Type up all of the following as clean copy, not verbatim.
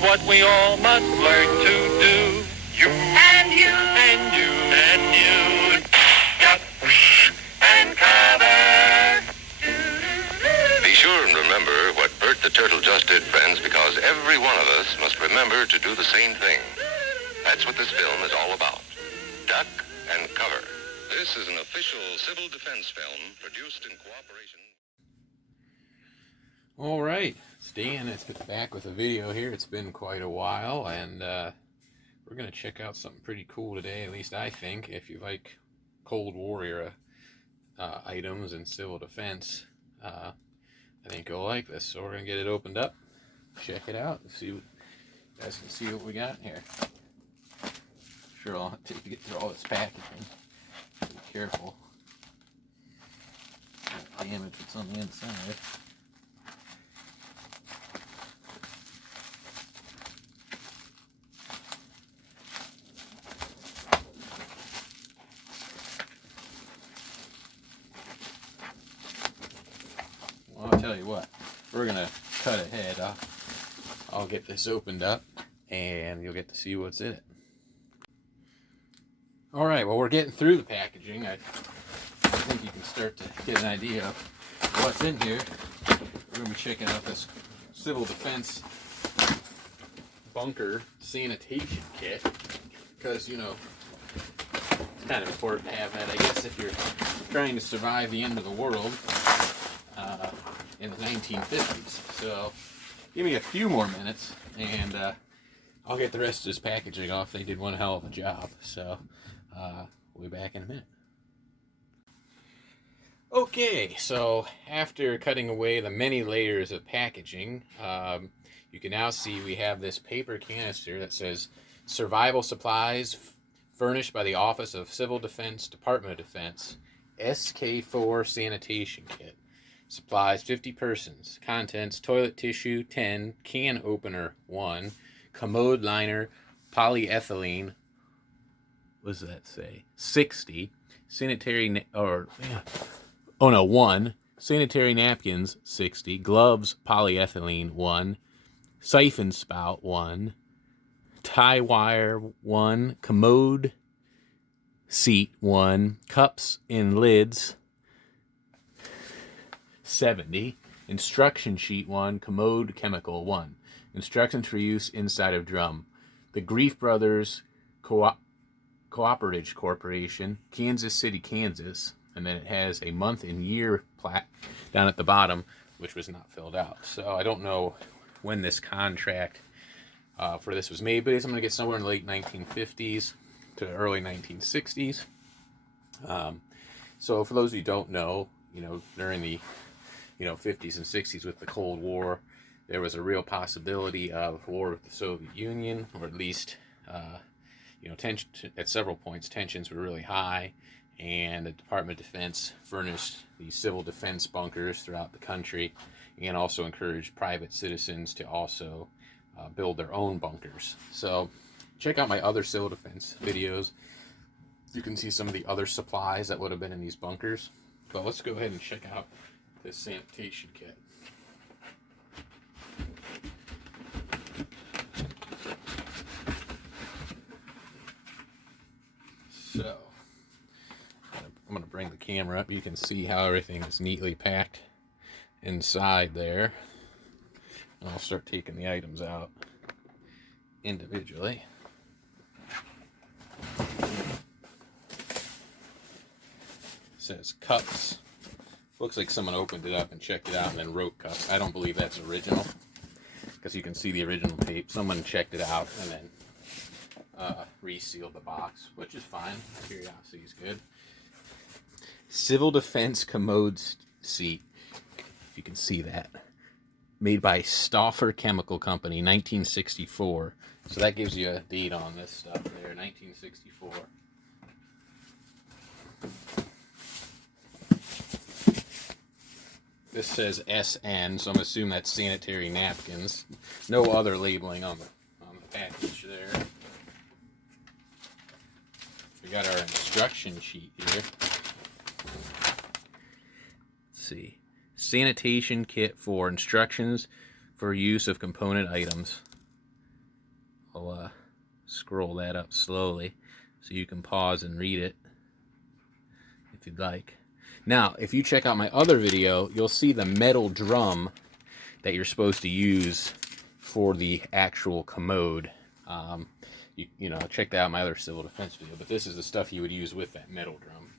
what we all must learn to do. You and you and you and you. Duck and cover. Be sure and remember what Bert the Turtle just did, friends, because every one of us must remember to do the same thing. That's what this film is all about. Duck and cover. This is an official civil defense film produced in cooperation. All right, it's Dan. It's back with a video here. It's been quite a while, and we're going to check out something pretty cool today, at least I think. If you like Cold War era items and civil defense, I think you'll like this. So we're going to get it opened up, check it out, and see what you guys can see what we got here. Sure, I'll have to get through all this packaging. Be careful. Don't damage what's on the inside. Well, I'll tell you what, we're gonna cut ahead. I'll get this opened up and you'll get to see what's in it. Alright, well, we're getting through the packaging. I think you can start to get an idea of what's in here. We're going to be checking out this civil defense bunker sanitation kit because, you know, it's kind of important to have that, I guess, if you're trying to survive the end of the world in the 1950s. So, give me a few more minutes and I'll get the rest of this packaging off. They did one hell of a job. So, we'll be back in a minute. Okay, so after cutting away the many layers of packaging, you can now see we have this paper canister that says Survival Supplies furnished by the Office of Civil Defense, Department of Defense, SK4 Sanitation Kit. Supplies 50 persons. Contents: toilet tissue 10, can opener 1, commode liner, polyethylene, what does that say? 60. Sanitary, 1. Sanitary napkins, 60. Gloves, polyethylene, 1. Siphon spout, 1. Tie wire, 1. Commode seat, 1. Cups and lids, 70. Instruction sheet, 1. Commode chemical, 1. Instructions for use inside of drum. The Grief Brothers Cooperative Corporation, Kansas City, Kansas, and then it has a month and year plaque down at the bottom, which was not filled out. So I don't know when this contract for this was made, but I'm going to get somewhere in the late 1950s to early 1960s. So for those of you who don't know, you know, during the 50s and 60s with the Cold War, there was a real possibility of war with the Soviet Union, or at least tension, at several points tensions were really high, and the Department of Defense furnished these civil defense bunkers throughout the country and also encouraged private citizens to also build their own bunkers. So check out my other civil defense videos. You can see some of the other supplies that would have been in these bunkers. But let's go ahead and check out this sanitation kit. So, I'm going to bring the camera up. You can see how everything is neatly packed inside there. And I'll start taking the items out individually. It says cups. Looks like someone opened it up and checked it out and then wrote cups. I don't believe that's original, because you can see the original tape. Someone checked it out and then resealed the box, which is fine. Curiosity is good. Civil Defense commode seat, if you can see that, made by Stauffer Chemical Company, 1964. So that gives you a date on this stuff there, 1964. This says SN, so I'm assuming that's sanitary napkins. No other labeling on the package there. We got our instruction sheet here. Let's see. Sanitation kit for instructions for use of component items. I'll scroll that up slowly so you can pause and read it if you'd like. Now, if you check out my other video, you'll see the metal drum that you're supposed to use for the actual commode. You know, check that out in my other civil defense video, but this is the stuff you would use with that metal drum.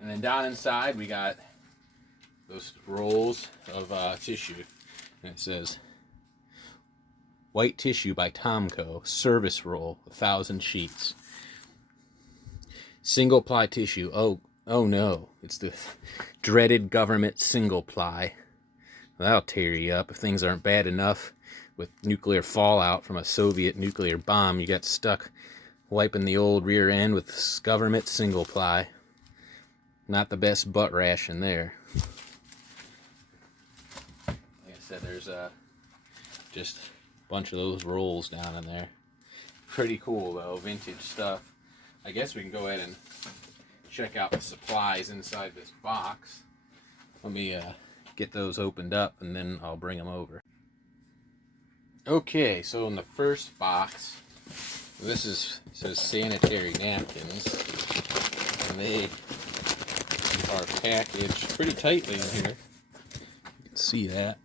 And then down inside, we got those rolls of tissue, and it says, White Tissue by Tomco, service roll, 1,000 sheets. Single ply tissue, oh no, it's the dreaded government single ply. Well, that'll tear you up if things aren't bad enough. With nuclear fallout from a Soviet nuclear bomb, you got stuck wiping the old rear end with government single ply. Not the best butt ration there. Like I said, there's just a bunch of those rolls down in there. Pretty cool though, vintage stuff. I guess we can go ahead and check out the supplies inside this box. Let me get those opened up and then I'll bring them over. Okay, so in the first box, this says sanitary napkins, and they are packaged pretty tightly in here. You can see that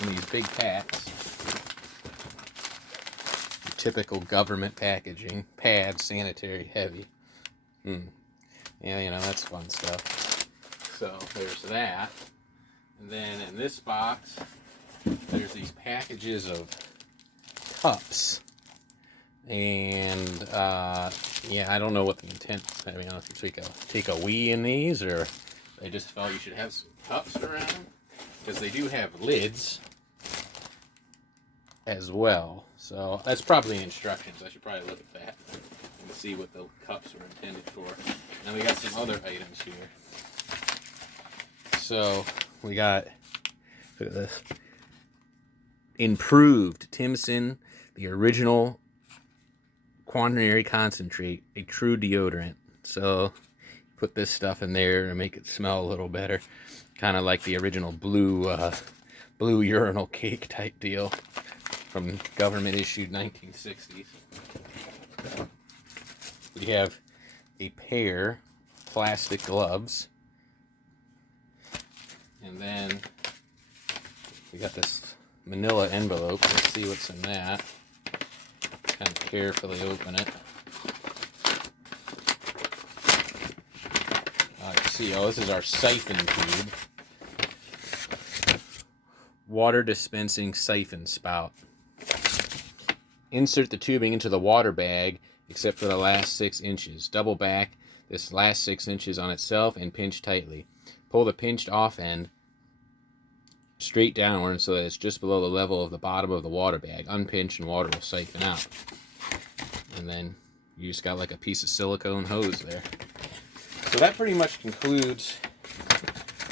in these big packs. Your typical government packaging, pads, sanitary, heavy. Yeah, you know, that's fun stuff. So there's that, and then in this box, there's these packages of cups, and yeah, I don't know what the intent is. I mean, if you take a wee in these, or they just felt you should have some cups around, because they do have lids as well. So that's probably instructions. I should probably look at that and see what the cups were intended for. And we got some other items here. So we got, look at this. Improved Timson, the original quaternary concentrate, a true deodorant. So put this stuff in there and make it smell a little better, kind of like the original blue urinal cake type deal from government issued 1960s. We have a pair of plastic gloves, and then we got this manila envelope. Let's see what's in that. Kind of carefully open it. Let's see. Oh, this is our siphon tube. Water dispensing siphon spout. Insert the tubing into the water bag except for the last 6 inches. Double back this last 6 inches on itself and pinch tightly. Pull the pinched off end straight downward so that it's just below the level of the bottom of the water bag. Unpinch and water will siphon out. And then you just got like a piece of silicone hose there. So that pretty much concludes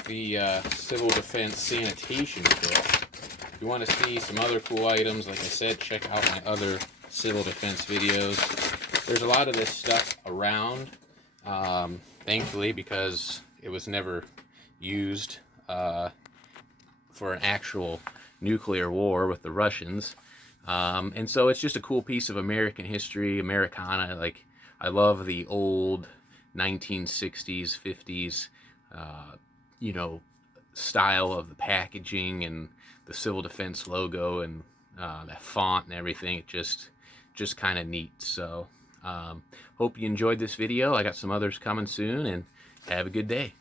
the Civil Defense Sanitation Kit. If you want to see some other cool items, like I said, check out my other Civil Defense videos. There's a lot of this stuff around, thankfully, because it was never used for an actual nuclear war with the Russians. And so it's just a cool piece of American history, Americana. Like, I love the old 1960s, 50s, you know, style of the packaging and the Civil Defense logo and that font and everything. It just kind of neat. So hope you enjoyed this video. I got some others coming soon, and have a good day.